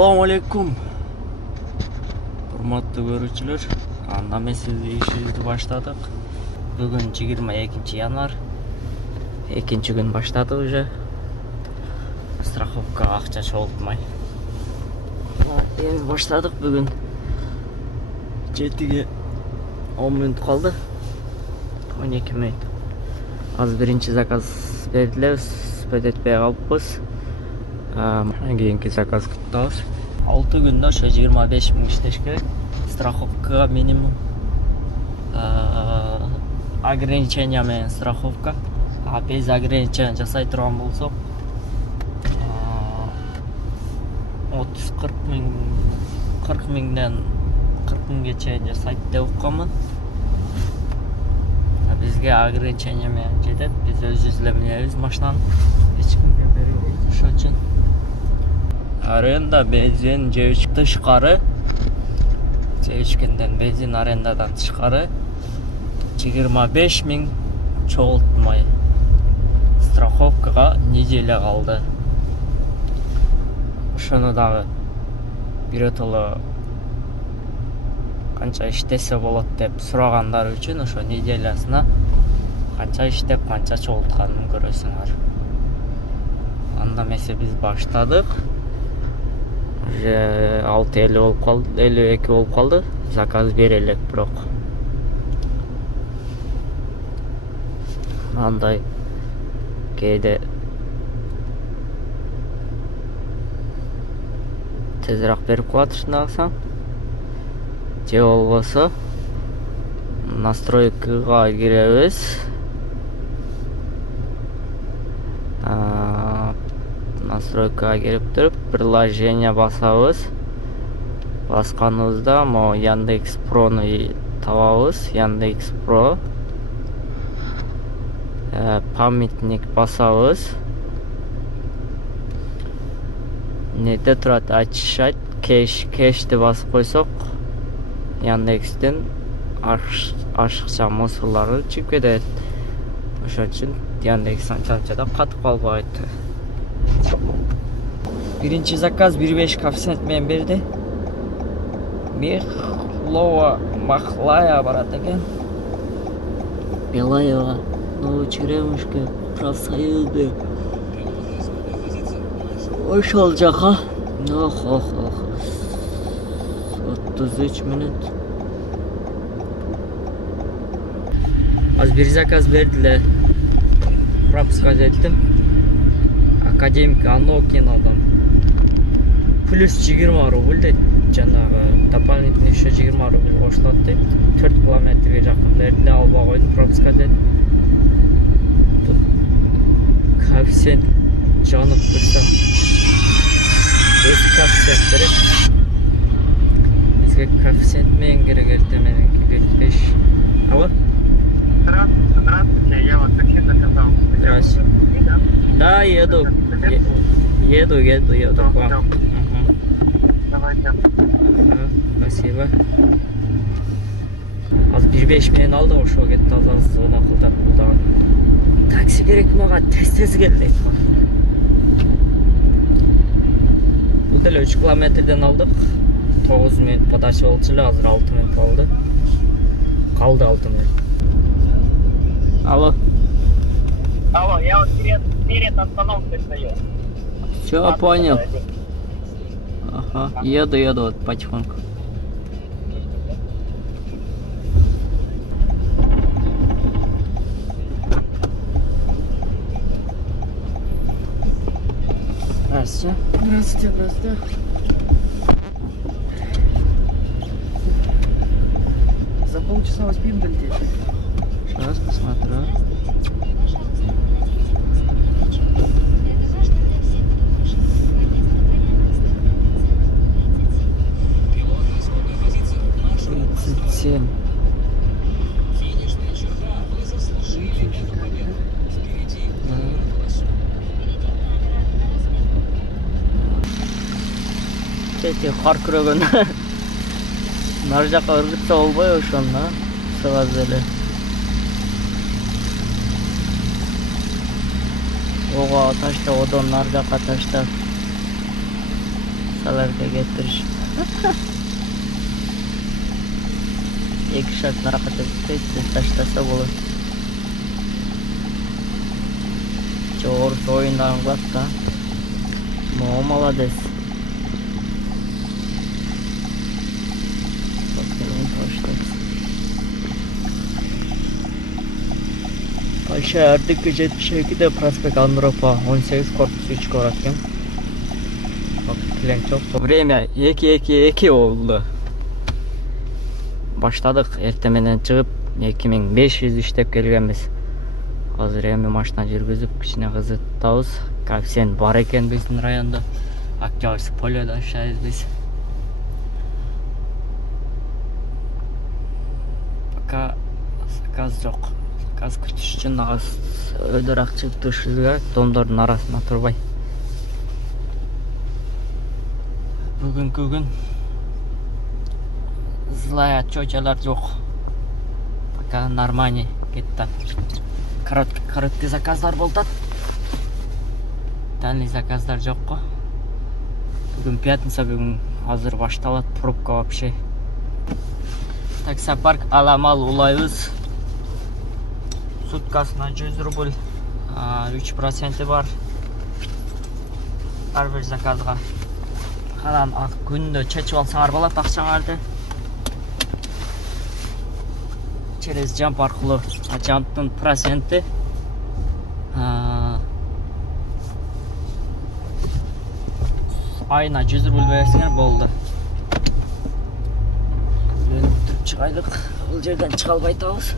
Assalamu alaikum. Hurmatlı görүүчүлөр, намесиздеги ишибизди баштадык. Бүгүн 22 январь. Экинчи күн баштадык уже. Страховкага акча чогултмай. Эми баштадык бүгүн. 7-ге 10 мүнөт калды. 12 мүнөт. Азыр биринчи заказ бердилебиз, өтөтпөй калыппыз. Кийинки заказ күтөбүз. 6 күндө ошо 25 000 иштеш керек. Страховкага минимум ограничение менен страховка. Без ограничения жасай турган болсок 30-40 миңден 40 миңге чейин жасайт деп укканмын. Бизге ограничение менен жетет. Биз өзүбүз эле минебиз машинаны. Эч кимге бербейбиз ошон үчүн. Аренда бензин жебич тышкары. Жебичкенден бензин арендадан тышкары 25 000 чогултмай. Страховкага неделя калды. Ошону дагы биротоло канча иштесе болот деп сурагандар үчүн ошо неделясына канча иштеп, канча чогултканын көрөсүңөр. Анда эмесе биз баштадык. Уже 6:50 болуп калды, 52 болуп калды. Заказ бере элек бирок. Андай кээде тезирээк берип коет ушундай кылсаң. Же болбосо настройкага киребиз. Настройкага кирип туруп приложение басабыз. Басканыбызда мо Яндекс Прону табабыз. Яндекс Про. Памятник басабыз. Неде турат ачышат, кешти басып койсок Яндекстен ашыкча мусорлары чыгып кетет. Ошон үчүн Яндекс анча-да катып калбайт. Биринчи заказ 1,5 коэффициент менен берди. Мехлова Махлая барат экен. Белаева, Новочеремушка, Профсоюзный. Ошол жака. 33 мүнөт. Аз бир заказ бердиле. Пропускать еттим. Академик Анокинодан. Плюс 20 рубль дейт. Жанагы дополнительный еще 20 рубль кошулат дейт. 4 километрге жакын берди, албай койдум, пропускать еттим. Тут коэффициент жанып турса. 5 коэффициент керек. Бизге коэффициент менен керек, эрте мененки 5. Алло? Здравствуйте, я вас такси заказал. Здравствуйте. Да, еду к вам. Давайте. Спасибо. Az 1,5 менен алды, ошо кетти, аз онакылдап булдаган. Такси керек мага, тез кел дейт. Бул деле 3 километрден алдык. 9 мүнөт подача болчу эле, азыр 6 мүнөт калды. Калды 6 мүнөт. Алло. Алло, я вот перед остановкой стою. Все, понял. Ага, еду вот потихоньку. Здравствуйте. Здравствуйте. За полчаса успеем долететь? Сейчас посмотрю. Кете кар күрөгөн. Нар жака ыргытса болбой ошону, сыгаз эле. Ого ташта, одан нар жака ташта. Salarga getiriş. İki şart narahat etip taşlasa olur. Çoğursa oyundan batta. No malades. Bakın taşlasın. Aşağı erdik 72'de Prospekt Andropa 18 korpus 3 koratken. Bak kilen çok. Время 2 oldu. Başladık ertemenden çıkıp 2500 iştep kelgenmiz. Hazır эми машина жүргүзүп кичине кызыктабыз. Коэффициент бар экен биздин райондо. Октябрьский поледа жашайбыз биз. Пока заказ жок. Заказ күтүш үчүн аз өйдөрак чыгып турушубуз керек, домдордун арасында турбай. Бүгүнкү күн злая чочалар жок. Пока нормально кетти. Короткий заказдар болтат. Дальний заказдар жокко. Бүгүн пятница, бүгүн азыр башталат пробка вообще. Таксопарк аламал улайбыз. Суткасына 100 рубль, 3% бар. Ар бир заказга. Канан күндө чечип алсаңар болот акчаңарды. Через Jump аркылуу. Jump'тын проценти айына 100 рубль берсеңер болду. Өтүп чыгайлык. Бул жерден чыга албай атабыз.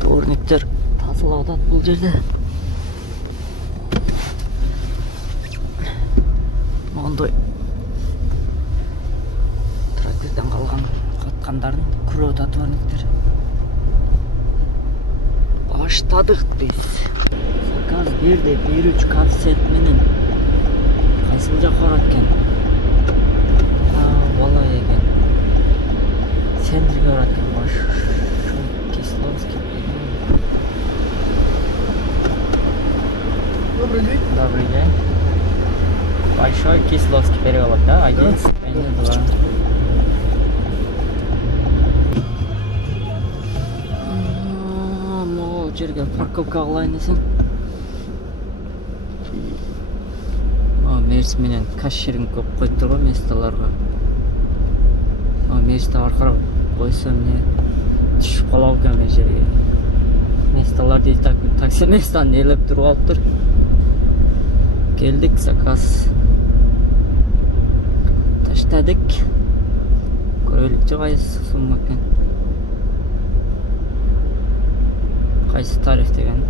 Дворниктер тазалап атат бул жерде. Мондой трактордон калган каткандарын күрөп атат дворниктер. Баштадык биз. Заказ берди, берүүчү коэффициент менен кайсыл жакка барат экен? Бала экен. Центрге барат экен. Добрый день. Добрый день. Большой Кисловский переулок, да? 11, 2. Могу жерге парковка кылайын десем. Мерс менен кассирин көп коюп турган месталарга. Место аркырак койсом эмне түшүп калам экен жерге. Месталар дейт, такси местаны ээлеп туруп алыптыр. Geldik, заказ таштадык. Көрөлүкчү кайсы сумма экен? Кайсы тариф деген?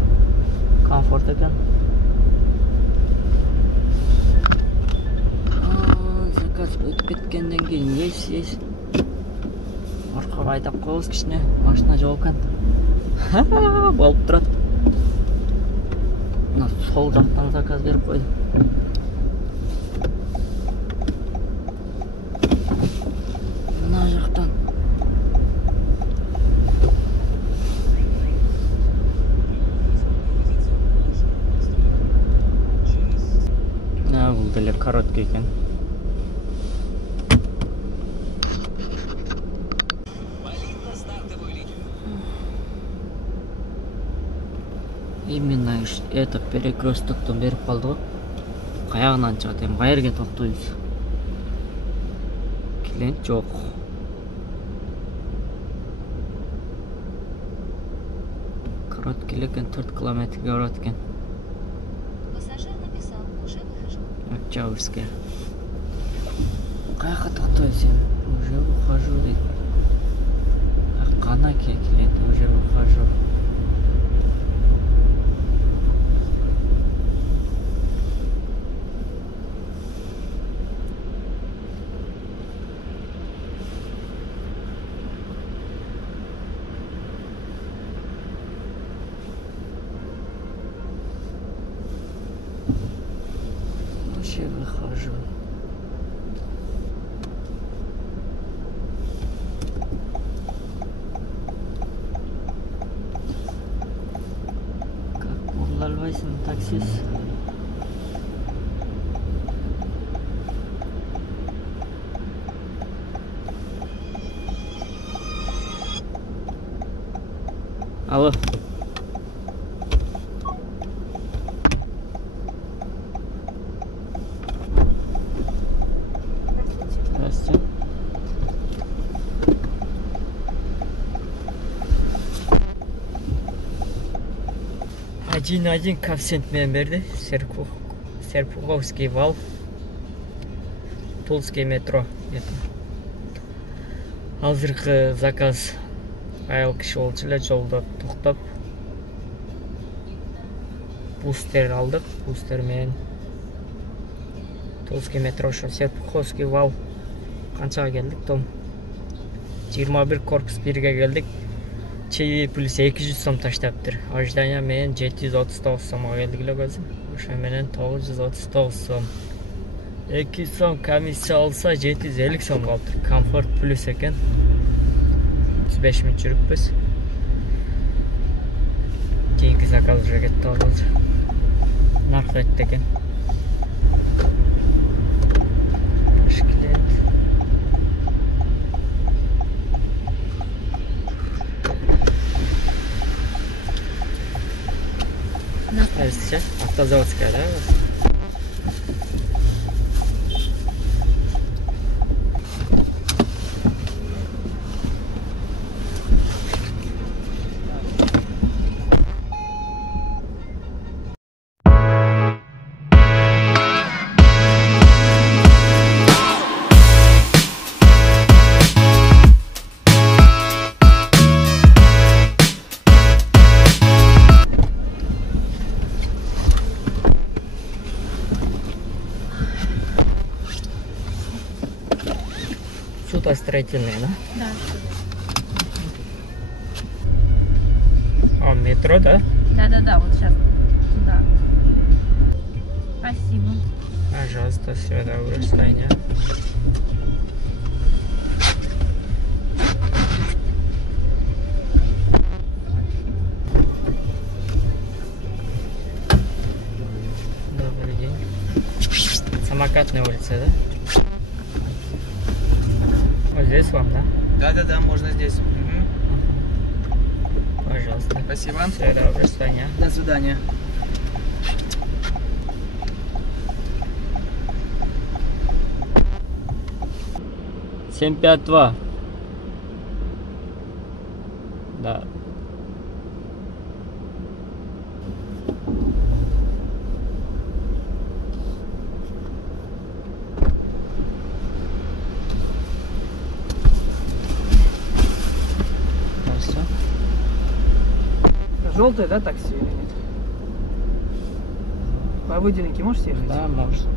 Комфорт экен. Заказ өтүп кеткенден кийин ес. Аркага айдап коебуз кичине, машина жок экен. Болуп турат. Сол жақтан заказ беріп қойды. Мына жақтан. Бұл деле короткий екен. Именно это перекресттуктан берип калды го. Каягынан чыгат, эми кай жерге токтойбуз? Клиент жок. Короткий экен, 4 километрге барат экен. Пассажир написал, уже выхожу. Октябрьская. Каяка токтойбуз эми? Уже выхожу дейт. Кана клиент, уже выхожу. Выхожу. Как улалбайсың, таксист? Алло. Здравствуйте. Один коэффициент мен берді. Серпуховский вал. Тульский метро. Азыркы заказ айыл киши болчу эле, жолдо токтоп бустер алдык. Бустер менен Тульский метро, ошо Серпуховский вал канчага келдик? Том 21 корпус 1ге келдик. Чейи плюс 200 сом таштаптыр. Ожидание менен 739 сомго келдик эле көзүм. Ошо менен 939 сом. 2 сом комиссия алса 750 сом калыптыр. Комфорт плюс экен. 35 мүнөт жүрүппүз. Кийинки заказ уже кетти азыр. Наркы кетти экен. Сейчас автозаводская, да? Строительные, да? Да. А, метро, да? Да, вот сейчас туда. Спасибо. Пожалуйста, все, доброе состояние. Добрый день. Самокатная улица, да? Вот здесь вам, да? Да, можно здесь. Угу. Пожалуйста. Спасибо. Все, доброе состояние. До свидания. Семь пять два. Да. Желтое, да, такси или нет? По выделенке можешь ехать? Да, может.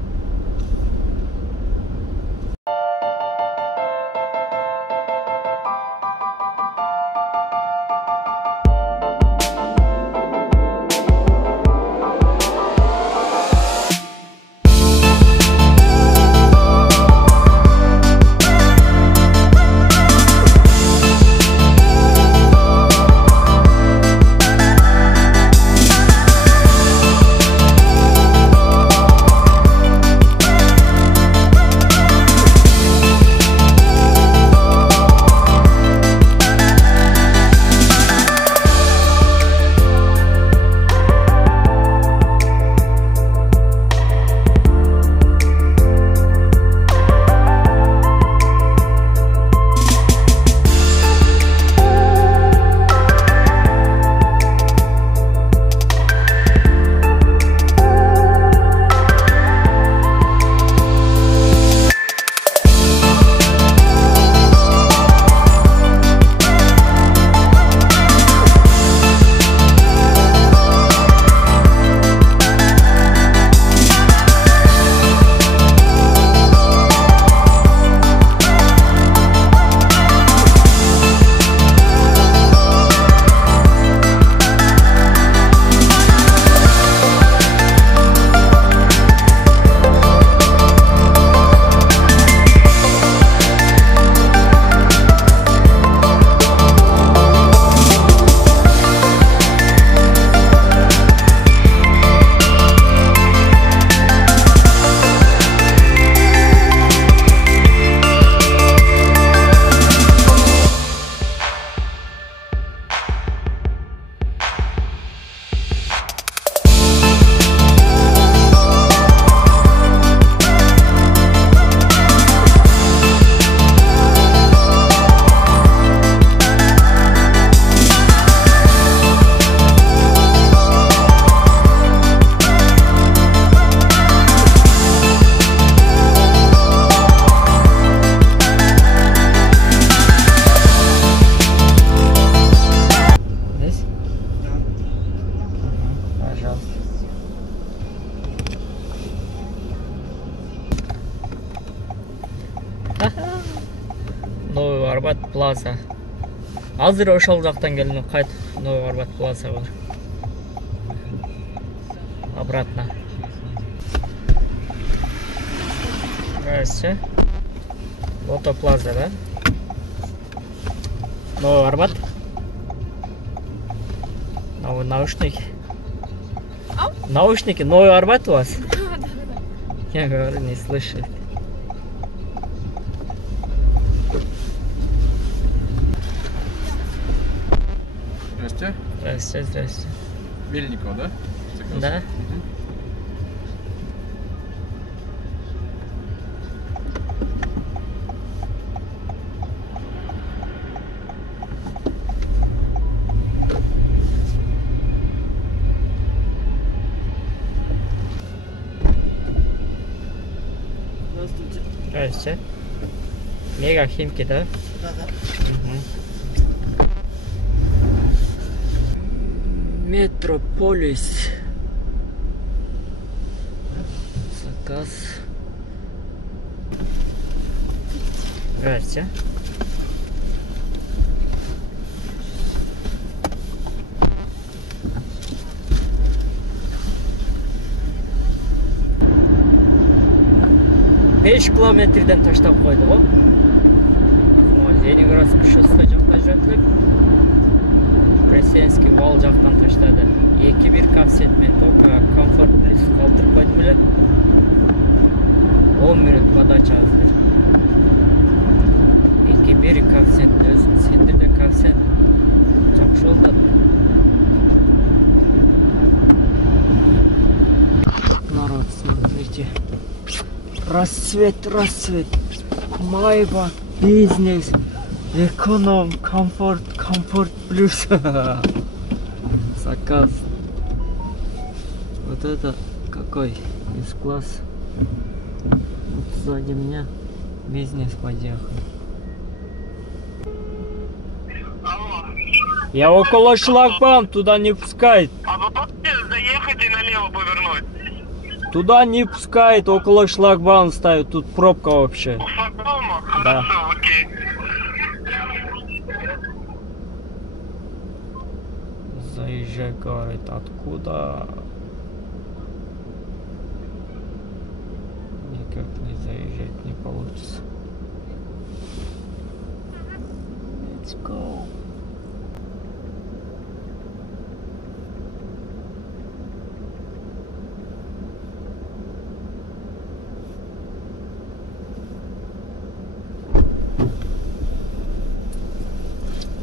Новый Арбат Плаза. Азыр ошол жактан келдим, кайт Новый Арбат Плаза бар. Обратно. Здравствуйте. Лото Плаза, да? Новый Арбат. Новый наушники. Наушники, Новый Арбат у вас? Я говорю, не слышит. Здравствуйте. Здравствуйте, здравствуйте. Мельникова, да? Заказ? Да. Мгм. Здравствуйте. Мега Химки, да? Да. Метрополис. Заказ. Здравствуйте. Beş kilometreden taştan koydu o. Ленинградский шоссе жакта жүрөт. Пресненский вал жактан таштады. 2-1 коэффициентмен только комфорт плюс калтырып койдум эле. 10 минут подача азыр. 2-1 коэффициент өзүм сендирде коэффициент жакшы болду. Народ, смотрите. Расцвет. Майбах, бизнес. Эконом, комфорт плюс. Заказ. Вот это какой из класс. Вот сзади меня бизнес подъехал. Я около шлагбаум, туда не пускает. А вы можете заехать и налево повернуть? Туда не пускает, около шлагбаум ставит, тут пробка вообще. У шлагбаума? Да. Хорошо, окей. Заезжай, говорит, откуда? Никак не заезжать не получится. Let's go.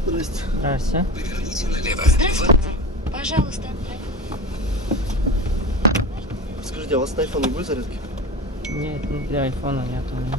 Здрасте. Здравствуйте. Здравствуйте. Пожалуйста. Скажите, а у вас на iPhone не будет зарядки? Нет, для айфона нет у меня.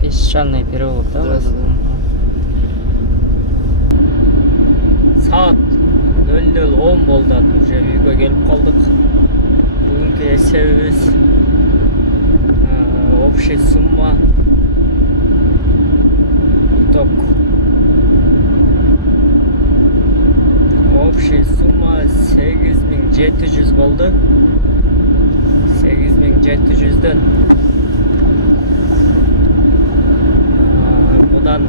Песчаный переулок, да? Да. Saat 00:10 болды, уже үйгө келип калдык. Бүгүнкү эсебибиз общий сумма итог. Общий сумма 8700 болду. 8700'дөн будан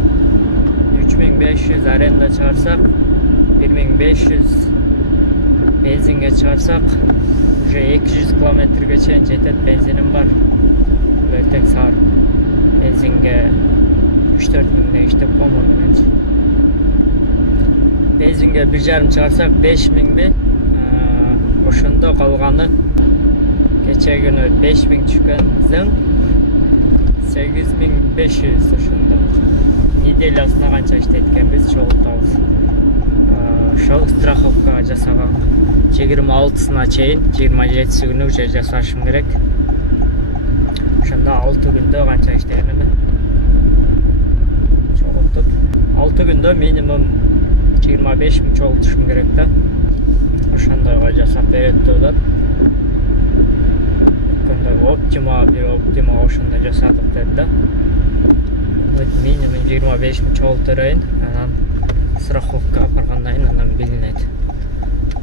3500 аренда чыгарсак, 1500 бензинге чыгарсак, уже 200 километрге чейин жетет. Бензиним бар. Ертең саар бензинге 3-4 миңде иштеп коймон мененчи. Бензинге 1,5 чыгарсак 5 миңби. Ошондо калганы кече күнү 5 миң түшкөн. 8500 ошондо. Неделясына канча иштейт экенбиз, чогултабыз. Ошол страховка жасаган. 26-сына чейин, 27-си күнү уже жасашым керек. Ошондо 6 күндө канча иштегеними чогултуп, 6 күндө минимум 25 миң чогултушум керек да. ошондойго жасап берет деп атат. Оптима ошондой жасадык деди да. Минимум 25 000 чогул төрөйүн, анан страховка баргандан кийин анан билинет.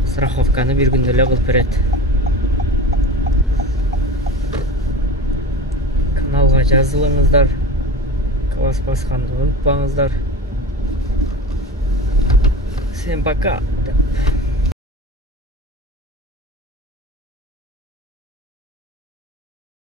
Страховканы бир күндө эле кылып берет. Каналга жазылыңыздар. Класс басканды унутпаңыздар. Всем пока.